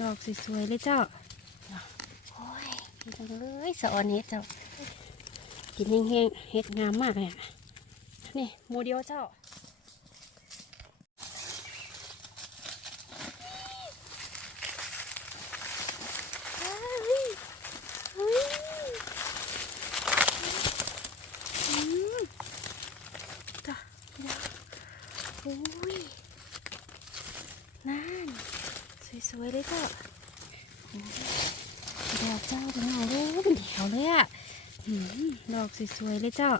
ดอกสวยๆเลยเจ้าโอ้ยกินจังเลยสะออนเฮ็ดเจ้า กินแห้งๆเฮ็ดงามมากเลยอะนี่หมูเดียวเจ้า อืมจ้ะเดี๋ยวโอ้ยนั่น สวยๆเลยเจ้าเดี๋ยวเจ้าเดี๋ยวเอาเลยมัน เลยอะดอกสวยๆเลยเจ้า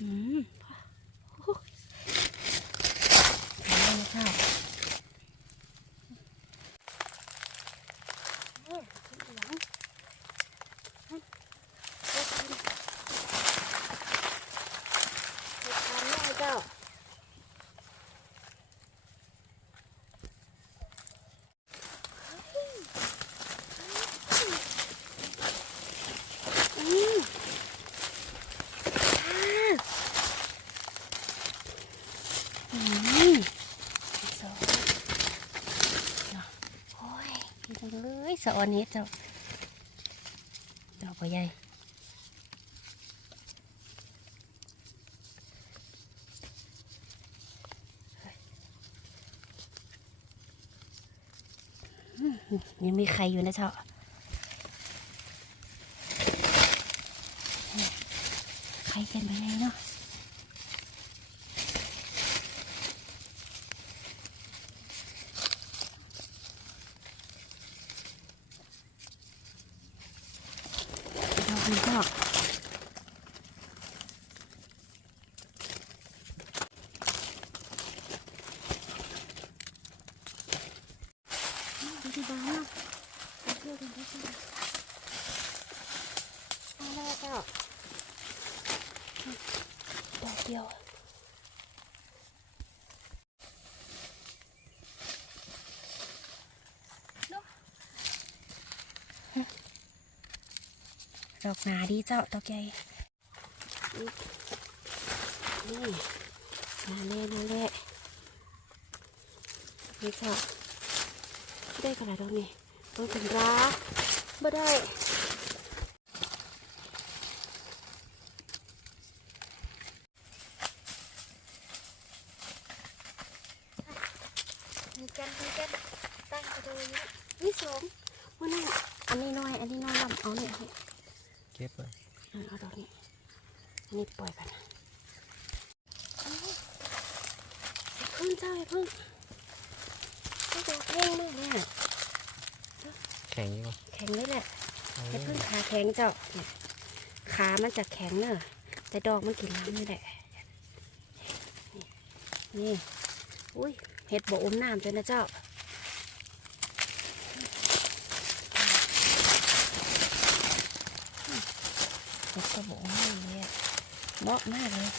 อืมโอ้โหทำได้ไหมเจ้าเออขึ้นหลังนั่นเฮ็ดทันเฮ็ดทันแม่เจ้า อืมอ่า อืมสองเนาะโอ้ยกินจังเลย สะออนเฮ็ดเจ้าดอกบัวใหญ่ยังมีใครอยู่นะเจ้าใครกันไปไหนเนาะ ดอกนี้ก็ดูดีบ้างนะดูเพื่อนดูเพื่อนมาแล้วก็ดอกเดียวด อกหนาดีเจ้าดอกใหญ่นี่มาเล่มาเล่นี่เจ้าได้ขนาดดอกนี้ต้องเป็นรักบ่ได้ มีกันมีกันตั้งกระโดดนี้นี่สองวันนี้อันนี้น้อย อันนี้น้อยลำเอาเนี่ยให้ เก็บเออเอาดอกนี้นนี้ปล่อยกันนะเพึ่งเจ้าอย่าพึ่งไม่ดอกแห้งมากเลยอะแข็งอยู่แข็งเลยแหละอย่าพึ่งขาแข็งเจ้าขามันจะแข็งเนอะแต่ดอกมันกินล้ำนี่แหละนี่อุ้ยเห็ดบอมน้ำจ้ะนะเจ้า เห็ดก ระบอกให้เลยอะเหมาะมากเลย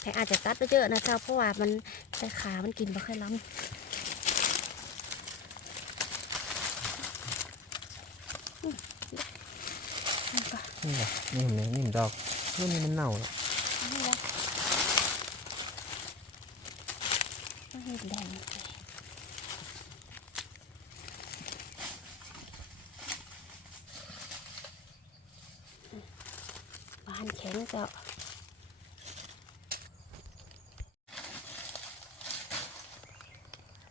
แต่อาจจะตัดไปเยอะนะเจ้าเพราะว่ามันแต่ขา มันกินไม่ค่อยล้ำนี่ก็นี่แหละนี่เห็นไหมนี่เห็นดอกรุ่นนี้มันเน่าแล้ว นี่แหละไม่เห็นแดงเลย บานแข็งเจ้า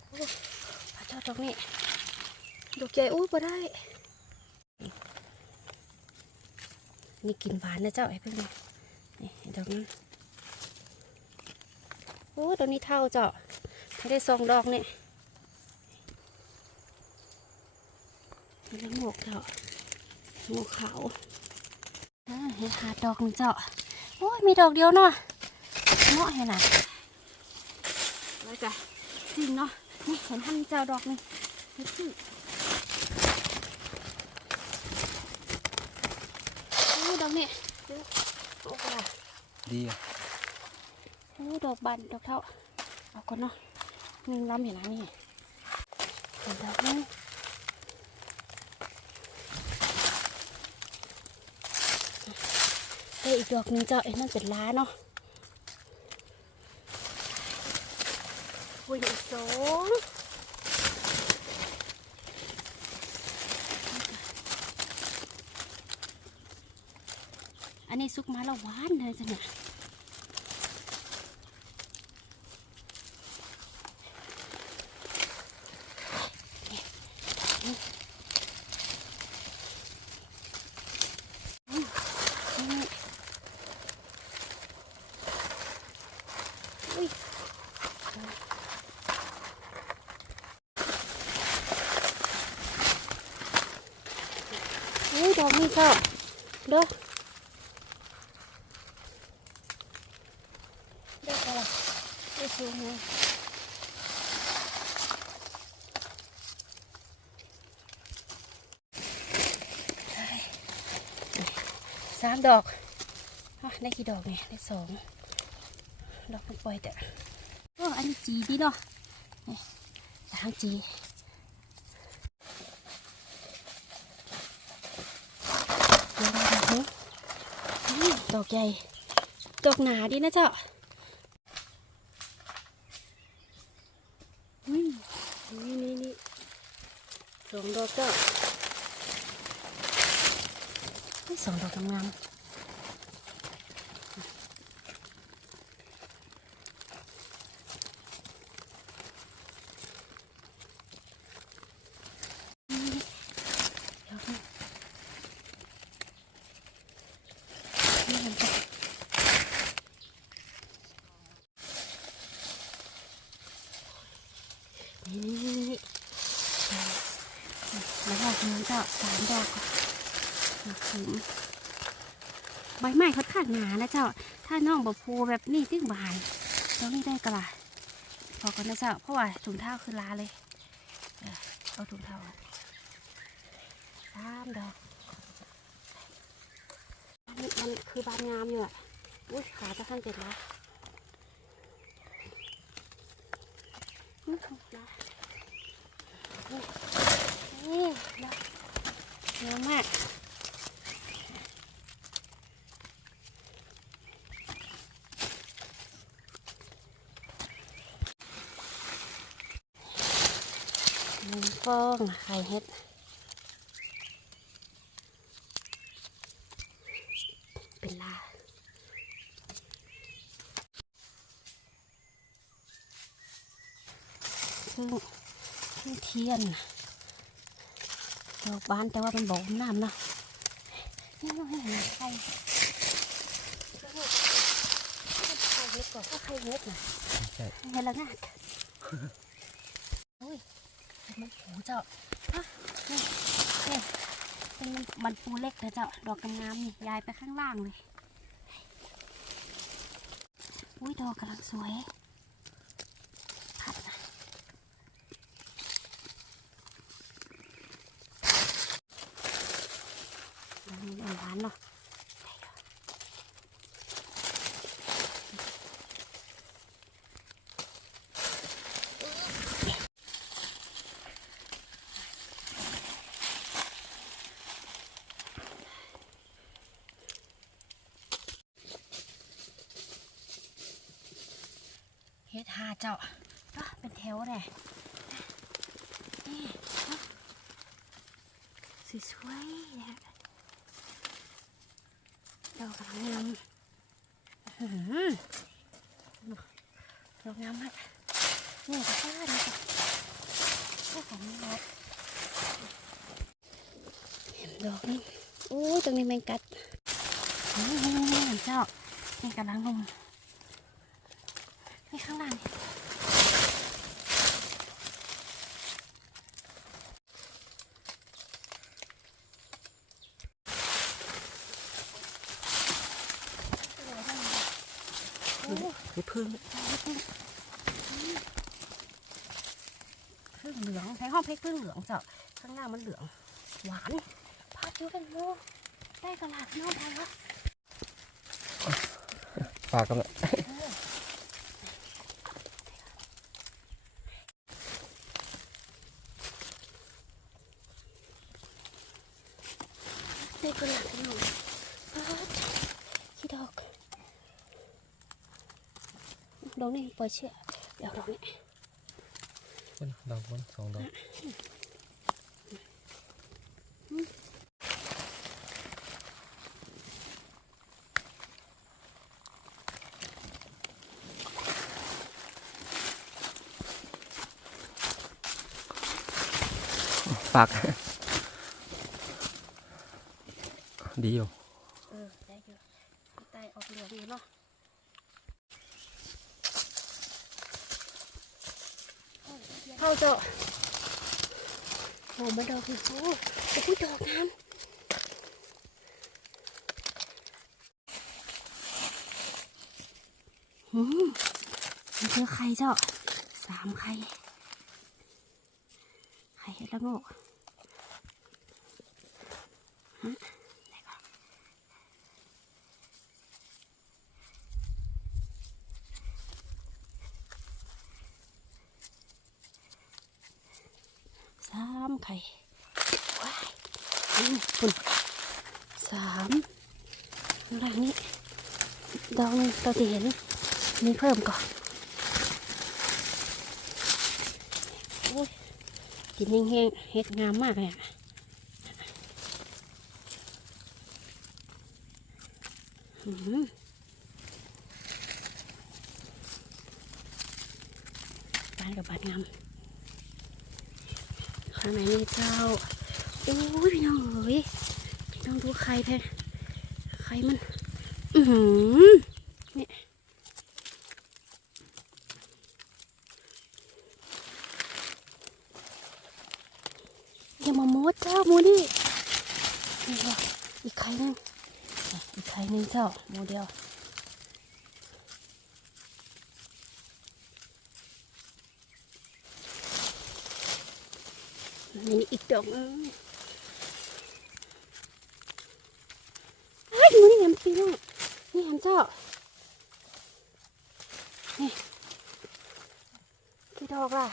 โอ้พระเจ้าตรงนี้ดอกใหญ่อู้บ่ได้ นี่กินหวานนะเจ้าไอ้เพื่อนนี่ดอกนั้นโอ้ดอกนี้เท่าเจ้าไม่ได้สองดอกนี่นี่หมวกเจ้าหมวกขาว ห็นหาดอกหนึงเจ้า โอ้ย มีดอกเดียวเนาะเหมาะเห็นน่ะไว้จ้ะจริงเนาะ นี่เห็นท่านเจ้าดอกหนึงเห็นสิโอ้ดอกนี่เดี๋ยวโอ้โหดีอะโอ้ดอกบานดอกเท่า เอาก่อนเนาะหนึ่งลำเห็นนะนี่เห็นดอกนึง ได้อีกดอกหนึงเจ้าไอ้นั่นเป็นล้าเนาะอุ้ยอีกสองอันนี้ซุกมาแล้วหวานเลยจ้ะเนี่ย นี่อุ้ยอุ้ยดอกนี่ เจ้าเด้อเด้ออะไรเด้อสูงเลยสามดอกอได้กี่ดอกเนี่ยได้สองดอกมันปล่อยแต่โอ้อันนี้จีดีเนาะนี่ทางจีเดี๋ยวเราดูนี่ ดอกใหญ่ดอกหนาดีนะเจ้าอืมนี่นี่นี่สองดอกเจ้าอีสองดอกงามๆ เดี๋ยวนะนี่มันจะนี่นี่นี่แล้วดอกนึงก็สามดอกถึง ใบไม้เขาทางหนานะเจ้า ถ้าน้องบอพูแบบนี้ตึ้งบานต้องนี่ได้กะล่ะพอกันนะเจ้า เพราะว่าถุงเท้าคือลาเลย เออเอาถุงเท้าออกสามดอกมันมันคือบานงามอยู่อะอุ้ยขาจะขั้นเจ็ดแล้วอื้อแล้วนี่นี่แล้วงามมากหนึ่ง ฟองไข่เห็ดเป็นลาซึ่งซึ่งเทียนน่ะดอกบานแต่ว่ามันบอกน้ำเนาะนี่เราให้เห็นไข่ไข่เฮ็ดก่อนก็ไข่เฮ็ดน่ะใช่เฮ็ดละงาดโอ้ย มันผูเจ้าฮะนี่นี่เป็นมันปูเล็กนะเจ้า ดอกงามๆนี่ยายไปข้างล่างเลย อุ้ยดอกกำลังสวยผัดนะหวานเนาะ เจ้าก็เป็นแถวแหละนี่สวยๆนะดอกกำลังงามอื้อหือดอกงามมากนี่ก็แค่นี้จ้ะแค่ของนี้นะเห็นดอกนี่โอ้ตรงนี้แมงกัดนี่นี่นี่นี่เจ้านี่กำลังลงนี่ข้างล่างนี่ พึ่งพึ่งเหลืองแพงห้องเพชรพึ่งเหลืองเจ้าข้างหน้ามันเหลือง หวานพาจิ้วเป็นโลได้กระลาดน้องไปครับฝากกันเลยได้กระลาดน้อง ดอกนี่ปล่อยเชื่อเดี๋ยวดอกนี้คนดอกคนสองดอกปากดีอยู่ เออได้อยู่ใต้ออกเหลืองอยู่เนาะเข้าเจาะหอมมาดอกนี่ โอ้โอ้ยดอกงามหืมเจอไข่เจ้าสามไข่ไข่เห็ดละโงกฮะสามไข่ คุณสามข้างล่างนี้ ดองเราจะเห็นมีเพิ่มก่อนโอ้ยกินแห้งๆเห็ดงามมากเลยอะอืมบานกับบานงามข้างในนี่เจ้า โอ้ยพี่น้องเอ้ยพี่น้องดูไข่แพงไข่มัน อือหือเนี่อย่ามาโมดเจ้าโมนี่นี่ว่ะอีกไข่นึงอีกไข่นึงเจ้าโมเดียวนี่อีกดอกนึงเฮ้ยมือนี่แหม พี่น้องนี่แหมเจ้า นี่กี่ดอกล่ะ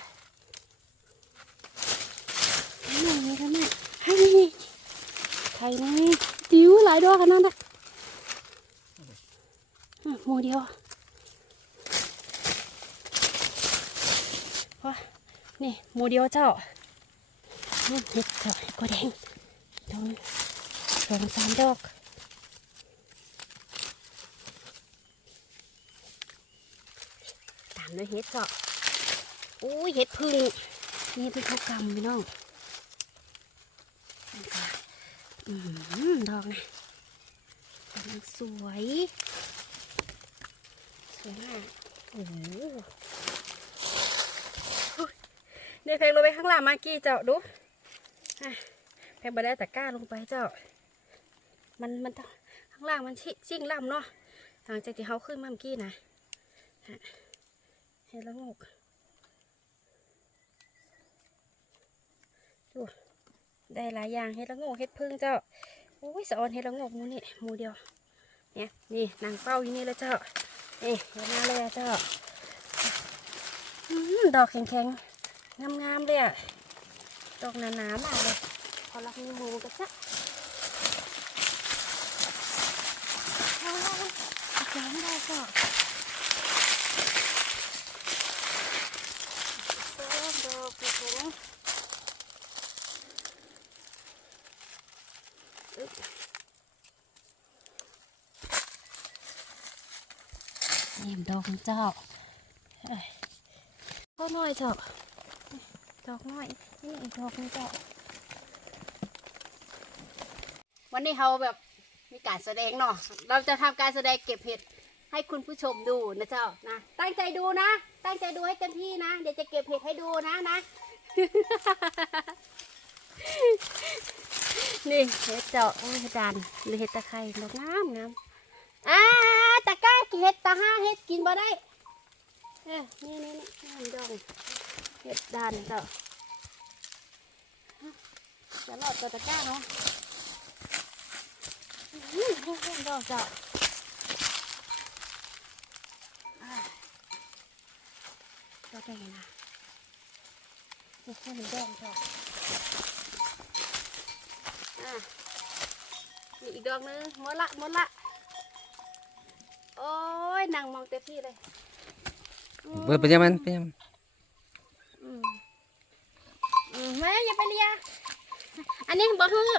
นี่นี่กันนี่ให้นี่ไข่นี่ติ๋วหลายดอกขนาดนั้นหมูเดียวว้านี่หมูเดียวเจ้านี่เห็ดเจ้าเห็แดงดอกสองสามดอกามด้วยเห็ดเจาโอ้ยเห็ดพึ่งนี่เป็นข้าวกำพี่น้องอืมดอกนะกำลังสวย สวยมากโอ้โหเนี่ยเพงลงไปข้างล่างมากี้เจ้าดูแพงไปได้แต่กล้าลงไปเจ้า มันมันต้องข้างล่างมันชิ่งล่ำเนาะหลังจากที่เขาขึ้นมาเมื่อกี้นะฮะ เห็ดละงกดูได้หลายอย่างเห็ดละโงกเห็ดพึ่งเจ้าโอ้ยสอนเห็ดละโงกมูนี่มูเดียวเนี่ยนี่นางเป้าอยู่นี่แล้วเจ้านี่เห็นหน้าเลยเจ้าอืมดอกแข็งๆงามๆเลยอะดอกหนาๆมากเลยพอรักมีมูกันจ้ะเอาๆเอาไม่ได้ก็เติมดอกไปถึงอึ๊บนี่ ดอกของเจ้าเอ้ยพ่อน้อยเจ้าดอกน้อยนี่อีกดอกนึงเจ้าวันนี้เราแบบมีการแสดงเนาะเราจะทำการแสดงเก็บเห็ดให้คุณผู้ชมดูนะเจ้านะตั้งใจดูนะ ตั้งใจดูให้เต็มที่นะ เดี๋ยวจะเก็บเห็ดให้ดูนะนะ นี่เห็ดเจ้าโอ้ยจานหรือเห็ดตะไคร้ดอกงามงามอ่า ตะก้าเห็ดตะห้าเห็ดกินบ่ได้เอ้ยนี่นี่นี่งามดองเห็ดดานเจ้าจะหลอดตัวตะก้าเนาะอื้อหือเห็ดอกเจ้าอ่าดอกแดงนะนี่เห็ดดอกเจ้าอ่านี่อีกดอกนึงหมดละหมดละ โอ้ยนั่งมองเต็มที่เลยอืมเบิดไปยังมันไปยังมันอืมอืมแม่อย่าไปเลียอันนี้บ่ฮือ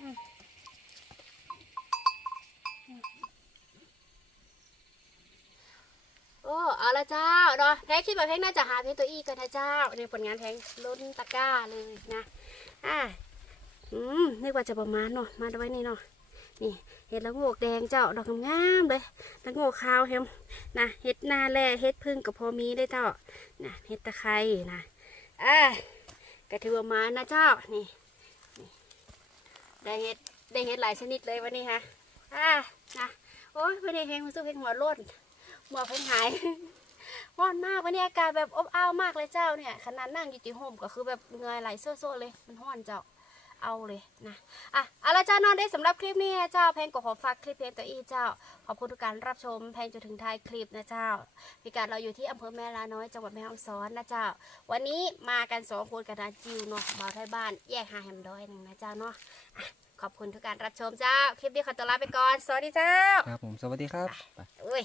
อืมโอ้เอาละเจ้าเนาะแพ้คิดแบบเพลงน่าจะหาเพลงตัวอีกันนะเจ้าในผลงานเพลงล้นตะกร้าเลยนะ อ่า อืมนึกว่าจะประมาณเนาะ มาไว้นี่เนาะ นี่เห็ดละโงกแดงเจ้าดอกงามเลยละโงกขาวแฮมนะเห็ดนาแลเห็ดพึ่งกับพอมีได้เจ้านะเห็ดตะไคร้นะอ่ากระถือมานะเจ้านี่นได้เห็ดได้เห็ดหลายชนิดเลยวันนี้ค่ะอ่านะโอ้ยวันนี้เพลงมันสู้เพลงหัวโล้นหัวเพลงหายร้อนมากวันนี้อากาศแบบอบอ้าวมากเลยเจ้าเนี่ยขนาดนั่งอยู่ที่ห่มก็คือแบบเงื่อไหลโซ่ๆเลยมันร้อนเจ้า เอาเลยนะอะเอาละเจ้านอนได้สำหรับคลิปนี้นะเจ้า เพลงก็ขอฝากคลิปเพลงตัวอีเจ้า ขอบคุณทุกการรับชมเพลงจนถึงท้ายคลิปนะเจ้าพิกัดเราอยู่ที่อำเภอแม่ลาน้อยจังหวัดแม่ฮ่องสอนนะเจ้า วันนี้มากันสองคนกับนาจิวเนาะบ่าวไทยบ้านแยกหาแฮมดอยหนึ่งนะเจ้าเนาะอะขอบคุณทุกการรับชมเจ้า คลิปนี้ขอตัวลาไปก่อน สวัสดีเจ้า ครับผม สวัสดีครับไปอุ้ย